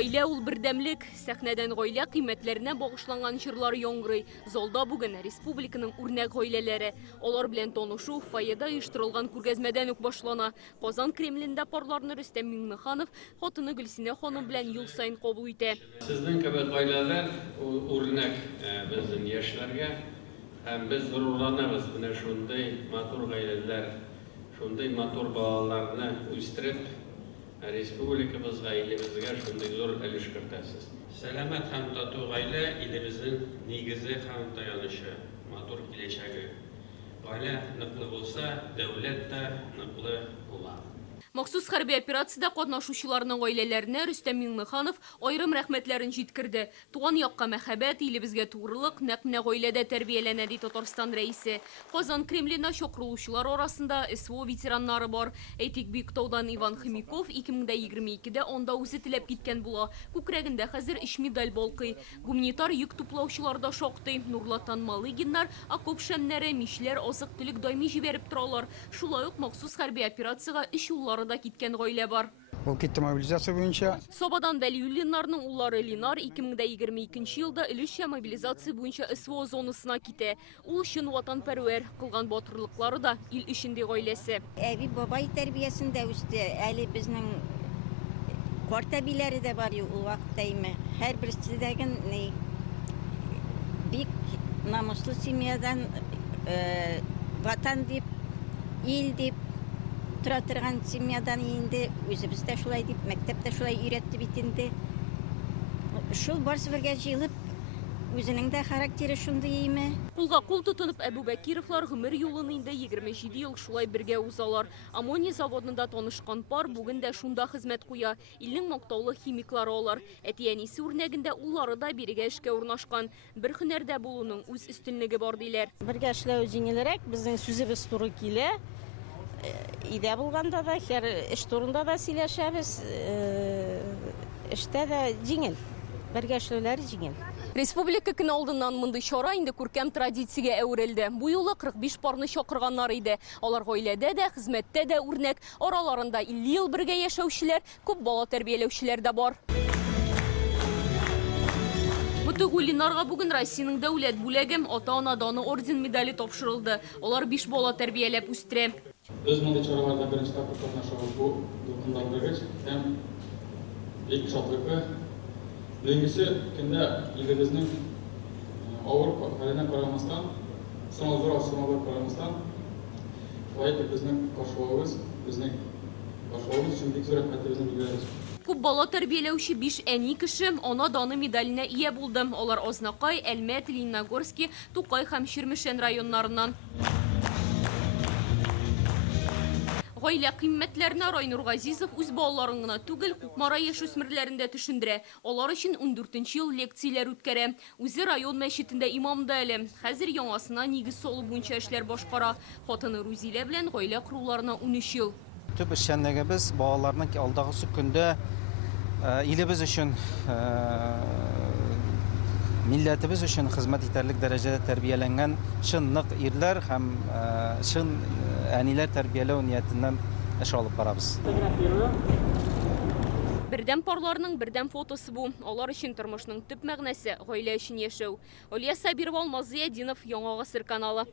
Гаилә ул бердәмлек, сәхнәдән гаилә кыйммәтләренә багышланган җырлар яңгырый. Залда бүген республиканың үрнәк гаиләләре. Алар белән танышу фойеда оештырылган күргәзмәдән үк башлана. Казан Кремлендә парларны Рөстәм Миңнеханов хатыны Гөлсинә ханым белән ел сайын кабул итә. Сезнең кебек гаиләләр үрнәк безнең яшьләргә һәм без горурланабыз менә шундый матур гаиләләр, шундый матур балаларны үстереп республикабызга, илебезгә шундый зур өлеш кертәсез. Сәламәт һәм тату гаилә илебезнең нигезе һәм таянышы, матур киләчәге. Гаилә ныклы булса, дәүләт тә ныклы була. Махсус хәрби операциядә катнашучыларның гаиләләренә Рөстәм Миңнеханов айрым рәхмәтләрен җиткерде. Туган якка мәхәббәт, илебезгә тугрылык, нәкъ менә гаиләдә тәрбияләнә, ди Татарстан рәисе. Казан Кремленә чакырылучылар арасында СВО ветераннары бар. Әйтик, Биектаудан Иван Хомяков 2022-дә анда үзе теләп киткән була. Күкрәгендә хәзер 3 медаль балкый. Гуманитар йөк туплаучылар да шактый. Нурлатан Малыгиннар, окоп шәмнәре, мишләр, азык-төлек даими җибәреп торалар. Шулай ук махсус хәрби операциягә 3 уллары да киткән гаилә бар. Ул китте мобилизация буенча. Сабадан Вәлиуллиннарның уллары Линар 2022 елда өлешчә мобилизация буенча СВО зонасына китә. Ул өчен ватанпәрвәр, кылган батырлыклары да ил өчен гаиләсе. Әби бабай тәрбиясендә үсте. Әле безнең картабиләре дә бар ул вакытта име. Һәрберсидәген бик намуслы семьядан ватан дип, ил дип тора торган семьядан инде үзебез дә шулай дип, мәктәптә шулай өйрәтте бит инде. Шул барсы бергә җыелып, үзенең дә характеры шундый име. Кулга кул тотынып Әбүбәкировлар гомер юлын инде 27 ел шулай бергә узалар. Аммония заводында танышкан пар бүген дә шунда хезмәт куя. Илнең мактаулы химиклары алар. Әти-әнисе үрнәгендә уллары да бирегә эшкә урнашкан. Бер һөнәрдә булуның үз өстенлеге бар диләр. Бергә эшләү җиңелрәк, безнең сүзебез туры килә. Идә булганда да, һәр эш турында да сөйләшәбез. Эштә дә җиңел. Бергә эшләүләр җиңел. Республика көне алдыннан мондый чара инде күркәм традициягә әверелде. Бу юлы 45 парны чакырганнар иде. Алар гаиләдә дә, хезмәттә дә үрнәк. Араларында 50 ел бергә яшәүчеләр, күп бала тәрбияләүчеләр дә бар. Мутыгулинарга бүген Россиянең дәүләт бүләге ата-ана даны орден медале тапшырылды. Алар 5 бала тәрбияләп үстерә. Biz мондый чараларда беренче тапкыр катнашабыз, бу дулкындар белгеч һәм бик шатлыклы. Бергесе көндә илебезнең авыр хәленә карамастан, соң зур сынауга карамастан, шулай итеп безнең каршылавыбыз өчен бик зур рәхмәтебезне белдерәбез. Күп бала тәрбияләүче 5 әни кеше ана даны медаленә ия булды. Алар Азнакай, Әлмәт, Лениногорский, Тукай һәм Чирмешән районнарыннан. Гаилә кыйммәтләренә Райнур Газизов үз балаларын гына түгел, Кукмара яшүсмерләрен дә төшендерә. Алар өчен 14нче ел лекцияләр үткәрә. Үзе район мәчетендә имам да әле. Хәзер яңасына нигез салу буенча эшләр башкара. Хатыны Рузилә белән гаилә құруларына 13 ел. Төп эшчәнлегебез балаларның алдагы көндә илебез өчен, милләтебез өчен хезмәт итәрлек дәрәҗәдә тәрбияләнгән чын нык ирләр һәм чын әниләр тәрбияләү ниятеннән эш алып барабыз. Бердәм парларның бердәм фотосы бу. Алар өчен тормышның төп мәгънәсе гаилә өчен яшәү. Алия Сабирова, Алмаз Зиядинов, Яңа Гасыр каналы.